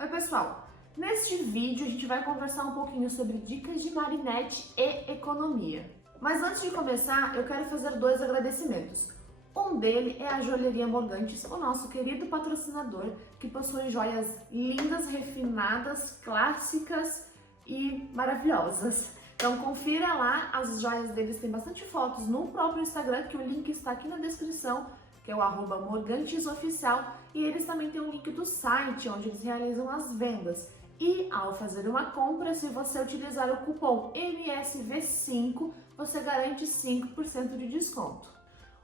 Oi pessoal, neste vídeo a gente vai conversar um pouquinho sobre dicas de marinete e economia. Mas antes de começar, eu quero fazer dois agradecimentos. Um dele é a Joalheria Morgantes, o nosso querido patrocinador, que possui joias lindas, refinadas, clássicas e maravilhosas. Então confira lá, as joias deles têm bastante fotos no próprio Instagram, que o link está aqui na descrição, que é o @morgantesoficial, e eles também têm um link do site onde eles realizam as vendas. E ao fazer uma compra, se você utilizar o cupom MSV5, você garante 5% de desconto.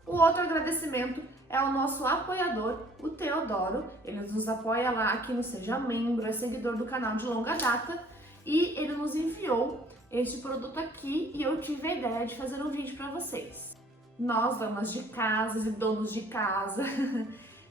O outro agradecimento é ao nosso apoiador, o Teodoro. Ele nos apoia lá aqui no Seja Membro, é seguidor do canal de longa data, e ele nos enviou este produto aqui e eu tive a ideia de fazer um vídeo para vocês. Nós, donas de casas e donos de casa,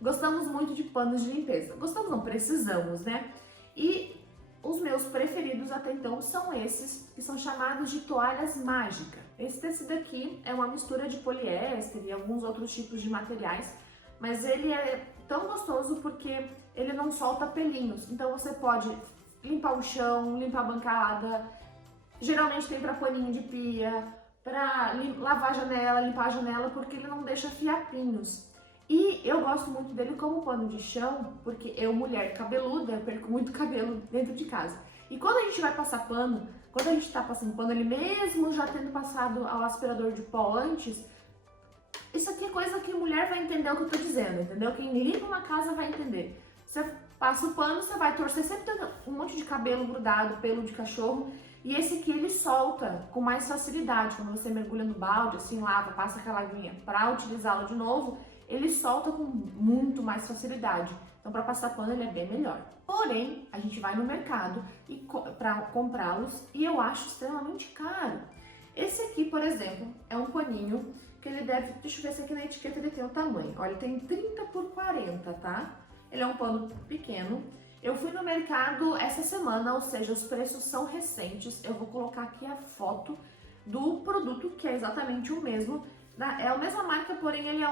gostamos muito de panos de limpeza. Gostamos não, precisamos, né? E os meus preferidos até então são esses, que são chamados de toalhas mágica. Esse tecido aqui é uma mistura de poliéster e alguns outros tipos de materiais, mas ele é tão gostoso porque ele não solta pelinhos. Então você pode limpar o chão, limpar a bancada, geralmente tem para paninho de pia, para lavar a janela, limpar a janela, porque ele não deixa fiapinhos. E eu gosto muito dele como pano de chão, porque eu, mulher cabeluda, perco muito cabelo dentro de casa. E quando a gente vai passar pano, quando a gente tá passando pano, ele mesmo já tendo passado ao aspirador de pó antes, isso aqui é coisa que mulher vai entender o que eu tô dizendo, entendeu? Quem limpa uma casa vai entender. Você passa o pano, você vai torcer, sempre tem um monte de cabelo grudado, pelo de cachorro. E esse aqui ele solta com mais facilidade, quando você mergulha no balde, assim, lava, passa aquela aguinha para utilizá-lo de novo, ele solta com muito mais facilidade. Então para passar pano ele é bem melhor. Porém, a gente vai no mercado para comprá-los e eu acho extremamente caro. Esse aqui, por exemplo, é um paninho que ele deve, deixa eu ver se aqui na etiqueta ele tem o tamanho. Olha, ele tem 30 por 40, tá? Ele é um pano pequeno. Eu fui no mercado essa semana, ou seja, os preços são recentes. Eu vou colocar aqui a foto do produto, que é exatamente o mesmo. É a mesma marca, porém ele é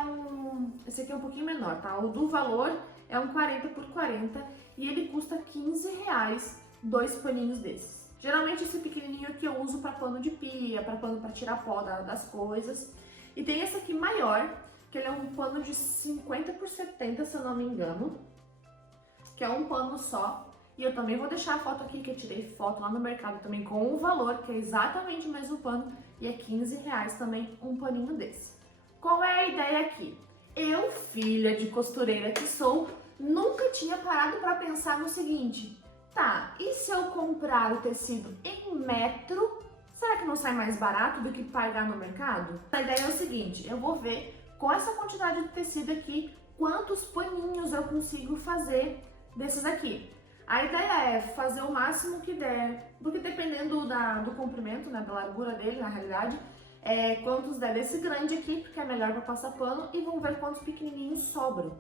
esse aqui é um pouquinho menor, tá? O do valor é um 40 por 40 e ele custa R$15, dois paninhos desses. Geralmente esse pequenininho aqui eu uso para pano de pia, para pano para tirar pó das coisas. E tem esse aqui maior, que ele é um pano de 50 por 70, se eu não me engano, que é um pano só. E eu também vou deixar a foto aqui, que eu tirei foto lá no mercado também com o valor, que é exatamente o mesmo pano, e é R$15 também um paninho desse. Qual é a ideia aqui? Eu, filha de costureira que sou, nunca tinha parado para pensar no seguinte: tá, e se eu comprar o tecido em metro, será que não sai mais barato do que pagar no mercado? A ideia é o seguinte: eu vou ver com essa quantidade de tecido aqui, quantos paninhos eu consigo fazer desses aqui. A ideia é fazer o máximo que der, porque dependendo do comprimento, né, da largura dele, na realidade, quantos der desse grande aqui, porque é melhor para passar pano, e vamos ver quantos pequenininhos sobram.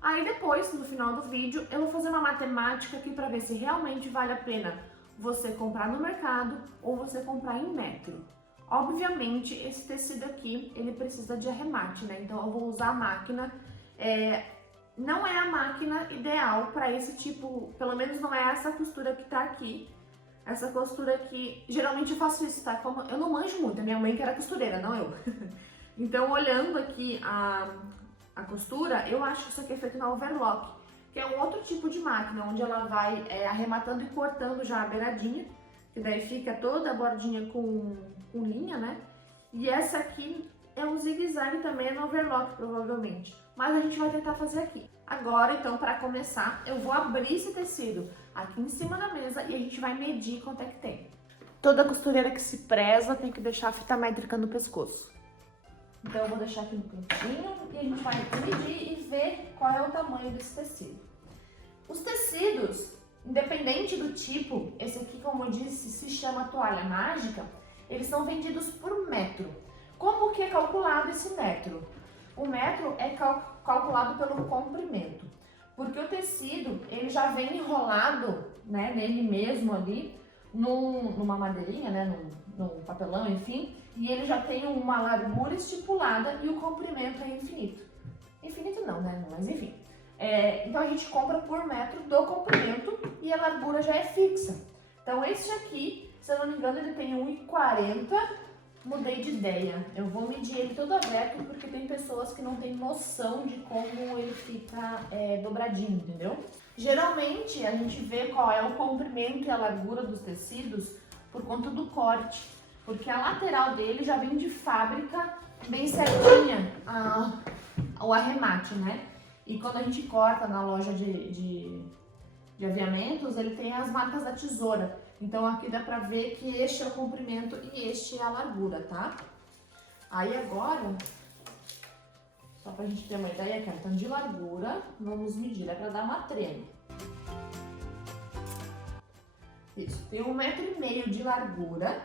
Aí depois, no final do vídeo, eu vou fazer uma matemática aqui para ver se realmente vale a pena você comprar no mercado ou você comprar em metro. Obviamente, esse tecido aqui, ele precisa de arremate, né? Então eu vou usar a máquina. Não é a máquina ideal para esse tipo, pelo menos não é essa costura que tá aqui. Essa costura aqui, geralmente eu faço isso, tá? Como eu não manjo muito, a minha mãe que era costureira, não eu. Então, olhando aqui a costura, eu acho que isso aqui é feito na overlock, que é um outro tipo de máquina, onde ela vai arrematando e cortando já a beiradinha, que daí fica toda a bordinha com linha, né? E essa aqui é um zigue-zague também, é no overlock, provavelmente. Mas a gente vai tentar fazer aqui. Agora, então, para começar, eu vou abrir esse tecido aqui em cima da mesa e a gente vai medir quanto é que tem. Toda costureira que se preza tem que deixar a fita métrica no pescoço. Então, eu vou deixar aqui no cantinho e a gente vai medir e ver qual é o tamanho desse tecido. Os tecidos, independente do tipo, esse aqui, como eu disse, se chama toalha mágica, eles são vendidos por metro. Como que é calculado esse metro? O metro é calculado pelo comprimento, porque o tecido ele já vem enrolado, né, nele mesmo ali, numa madeirinha, né, num papelão, enfim, e ele já tem uma largura estipulada e o comprimento é infinito. Infinito não, né, mas enfim. Então a gente compra por metro do comprimento e a largura já é fixa. Então esse aqui, se eu não me engano, ele tem 1,40. Mudei de ideia. Eu vou medir ele todo aberto porque tem pessoas que não têm noção de como ele fica dobradinho, entendeu? Geralmente a gente vê qual é o comprimento e a largura dos tecidos por conta do corte, porque a lateral dele já vem de fábrica bem certinha, o arremate, né? E quando a gente corta na loja de aviamentos, ele tem as marcas da tesoura. Então aqui dá pra ver que este é o comprimento e este é a largura, tá? Aí agora, só pra gente ter uma ideia aqui, então de largura, vamos medir, é pra dar uma trema. Isso, tem 1,5 m de largura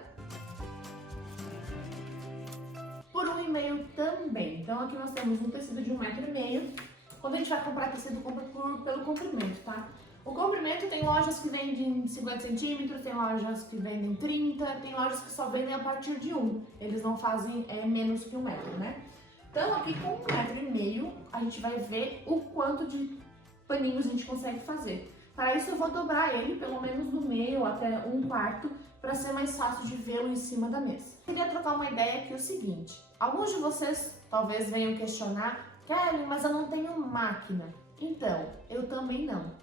por 1,5 m também. Então aqui nós temos um tecido de 1,5 m. Quando a gente vai comprar tecido, compra pelo comprimento, tá? O comprimento tem lojas que vendem 50 centímetros, tem lojas que vendem 30, tem lojas que só vendem a partir de 1. Eles não fazem menos que 1 metro, né? Então aqui com 1,5 m a gente vai ver o quanto de paninhos a gente consegue fazer. Para isso eu vou dobrar ele pelo menos do meio até 1/4 para ser mais fácil de vê-lo em cima da mesa. Queria trocar uma ideia aqui o seguinte, alguns de vocês talvez venham questionar, Kelly, mas eu não tenho máquina. Então, eu também não.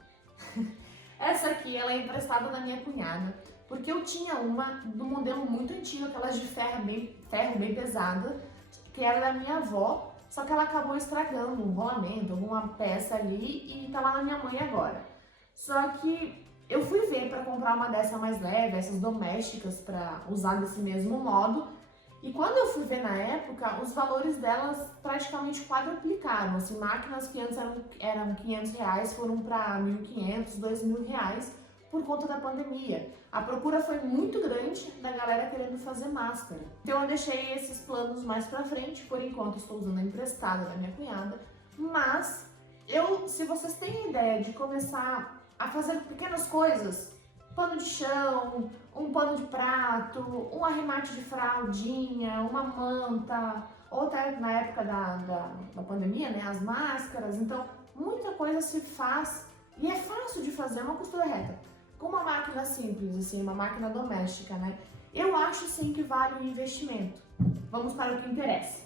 Essa aqui, ela é emprestada da minha cunhada, porque eu tinha uma do modelo muito antigo, aquelas de ferro bem pesada, que era da minha avó, só que ela acabou estragando um rolamento, alguma peça ali e tá lá na minha mãe agora. Só que eu fui ver para comprar uma dessa mais leve, essas domésticas para usar desse mesmo modo, e quando eu fui ver na época, os valores delas praticamente quadruplicaram. Assim, máquinas que antes eram R$500 foram para R$1.500, R$2.000 por conta da pandemia. A procura foi muito grande da galera querendo fazer máscara. Então eu deixei esses planos mais pra frente, por enquanto estou usando a emprestada da minha cunhada. Mas, se vocês têm ideia de começar a fazer pequenas coisas, pano de chão, um pano de prato, um arremate de fraldinha, uma manta, ou até na época da pandemia, né, as máscaras. Então, muita coisa se faz e é fácil de fazer, uma costura reta. Com uma máquina simples, assim, uma máquina doméstica, né, eu acho sim que vale o investimento. Vamos para o que interessa.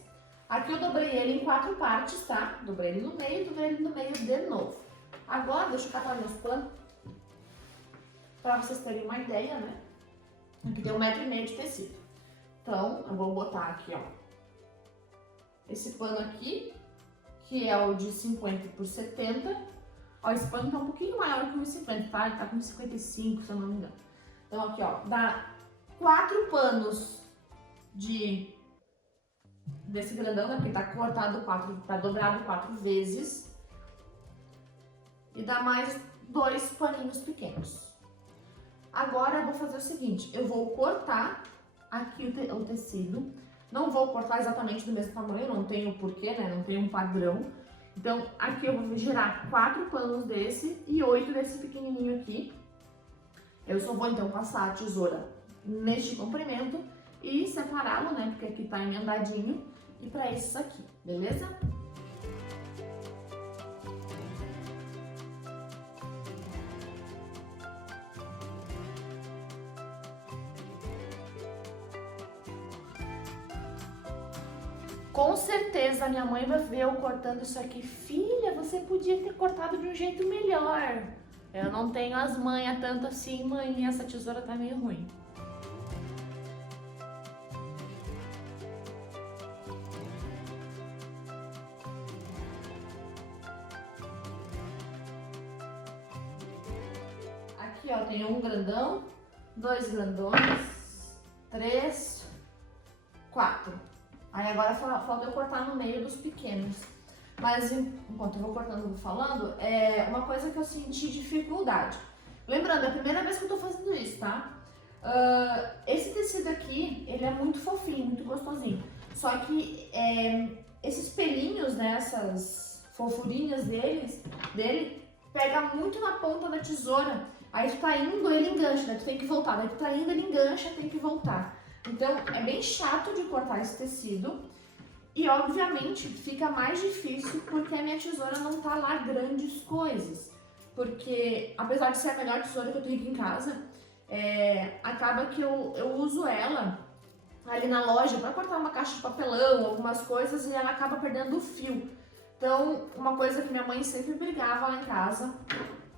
Aqui eu dobrei ele em 4 partes, tá? Dobrei ele no meio, dobrei ele no meio de novo. Agora, deixa eu catar meus panos, para vocês terem uma ideia, né? Aqui tem 1,5 m de tecido. Então, eu vou botar aqui, ó, esse pano aqui, que é o de 50 por 70. Ó, esse pano tá um pouquinho maior que o 50, tá? Ele tá com 55, se eu não me engano. Então, aqui, ó, dá 4 panos desse grandão, né? Porque tá cortado tá dobrado 4 vezes. E dá mais 2 paninhos pequenos. Agora eu vou fazer o seguinte, eu vou cortar aqui o tecido, não vou cortar exatamente do mesmo tamanho, não tenho porquê, né, não tenho um padrão. Então aqui eu vou girar 4 panos desse e 8 desse pequenininho aqui. Eu só vou então passar a tesoura neste comprimento e separá-lo, né, porque aqui tá emendadinho, e para esses aqui, beleza? Com certeza a minha mãe vai ver eu cortando isso aqui. Filha, você podia ter cortado de um jeito melhor. Eu não tenho as manhas tanto assim, mãe, essa tesoura tá meio ruim. Aqui, ó, tem um grandão, 2 grandões, 3, 4. Aí agora falta eu cortar no meio dos pequenos. Mas enquanto eu vou cortando e vou falando, é uma coisa que eu senti dificuldade. Lembrando, é a primeira vez que eu tô fazendo isso, tá? Esse tecido aqui, ele é muito fofinho, muito gostosinho. Só que esses pelinhos, né, essas fofurinhas dele, pega muito na ponta da tesoura. Aí tu tá indo, ele engancha, né? Tu tem que voltar. Daí tu tá indo, ele engancha, tem que voltar. Então, é bem chato de cortar esse tecido e, obviamente, fica mais difícil porque a minha tesoura não tá lá grandes coisas. porque apesar de ser a melhor tesoura que eu tenho aqui em casa, acaba que eu uso ela ali na loja para cortar uma caixa de papelão, algumas coisas, e ela acaba perdendo o fio. Então, uma coisa que minha mãe sempre brigava lá em casa,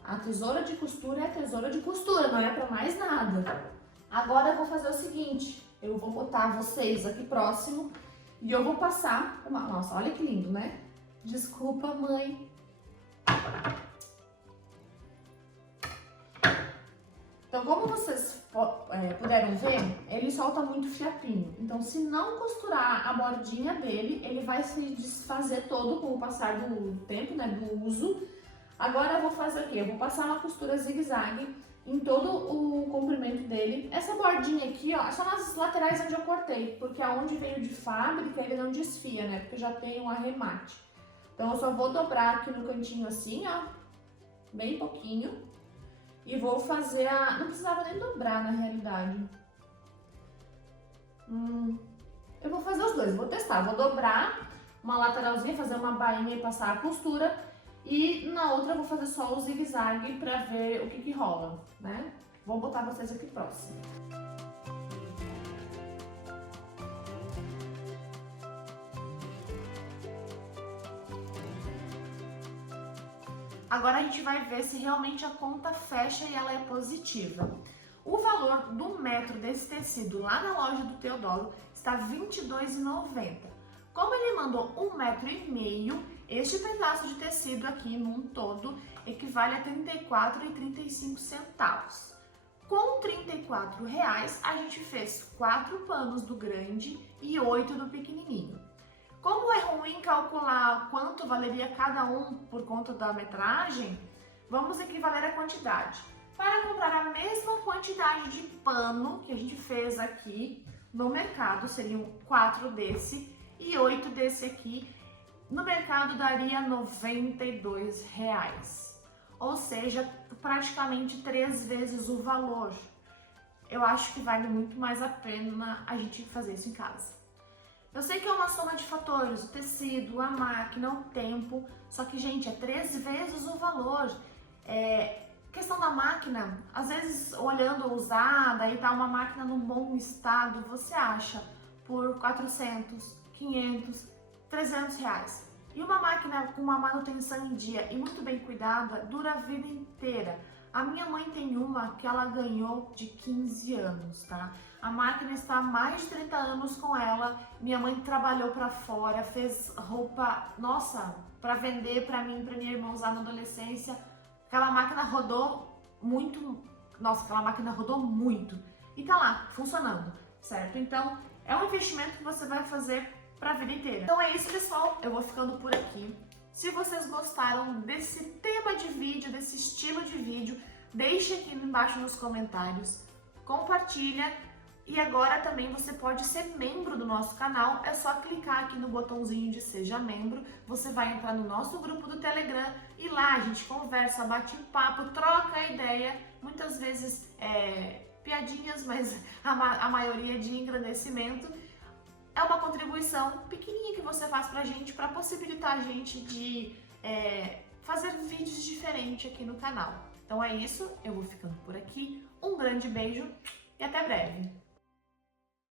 a tesoura de costura é a tesoura de costura, não é para mais nada. Agora eu vou fazer o seguinte, eu vou botar vocês aqui próximo e eu vou passar uma... Nossa, olha que lindo, né? Desculpa, mãe. Então, como vocês puderam ver, ele solta muito fiapinho. Então, se não costurar a bordinha dele, ele vai se desfazer todo com o passar do tempo, né, do uso. Agora eu vou fazer o quê? Eu vou passar uma costura zigue-zague em todo o comprimento dele. Essa bordinha aqui, ó, são as laterais onde eu cortei, porque aonde veio de fábrica ele não desfia, né, porque já tem um arremate. Então, eu só vou dobrar aqui no cantinho assim, ó, bem pouquinho. E vou fazer a... Não precisava nem dobrar, na realidade. Eu vou fazer os dois, vou testar. Vou dobrar uma lateralzinha, fazer uma bainha e passar a costura. E na outra eu vou fazer só o zigue-zague pra ver o que rola, né? Vou botar vocês aqui próximo. Agora a gente vai ver se realmente a conta fecha e ela é positiva. O valor do metro desse tecido lá na loja do Teodoro está R$ 22,90. Como ele mandou 1,5 metro, este pedaço de tecido aqui num todo equivale a R$ 34,35. Com R$ 34 a gente fez 4 panos do grande e 8 do pequenininho. Como é ruim calcular quanto valeria cada um por conta da metragem, vamos equivaler a quantidade. Para comprar a mesma quantidade de pano que a gente fez aqui no mercado, seriam 4 desse e 8 desse aqui, no mercado daria R$ 92. Ou seja, praticamente 3 vezes o valor. Eu acho que vale muito mais a pena a gente fazer isso em casa. Eu sei que é uma soma de fatores, o tecido, a máquina, o tempo, só que, gente, é 3 vezes o valor. Questão da máquina, às vezes, olhando usada e tá uma máquina num bom estado, você acha por 400, 500, 300 reais. E uma máquina com uma manutenção em dia e muito bem cuidada dura a vida inteira. A minha mãe tem uma que ela ganhou de 15 anos, tá? A máquina está há mais de 30 anos com ela. Minha mãe trabalhou para fora, fez roupa, nossa, para vender para mim, para minha irmã usar na adolescência. Aquela máquina rodou muito, nossa, aquela máquina rodou muito. E tá lá, funcionando, certo? Então, é um investimento que você vai fazer para a vida inteira. Então é isso, pessoal. Eu vou ficando por aqui. Se vocês gostaram desse tema de vídeo, desse estilo de vídeo, deixe aqui embaixo nos comentários, compartilha e agora também você pode ser membro do nosso canal, é só clicar aqui no botãozinho de seja membro, você vai entrar no nosso grupo do Telegram e lá a gente conversa, bate um papo, troca ideia, muitas vezes piadinhas, mas a maioria de engrandecimento. É uma contribuição pequenininha que você faz pra gente, para possibilitar a gente de fazer vídeos diferentes aqui no canal. Então é isso, eu vou ficando por aqui, um grande beijo e até breve!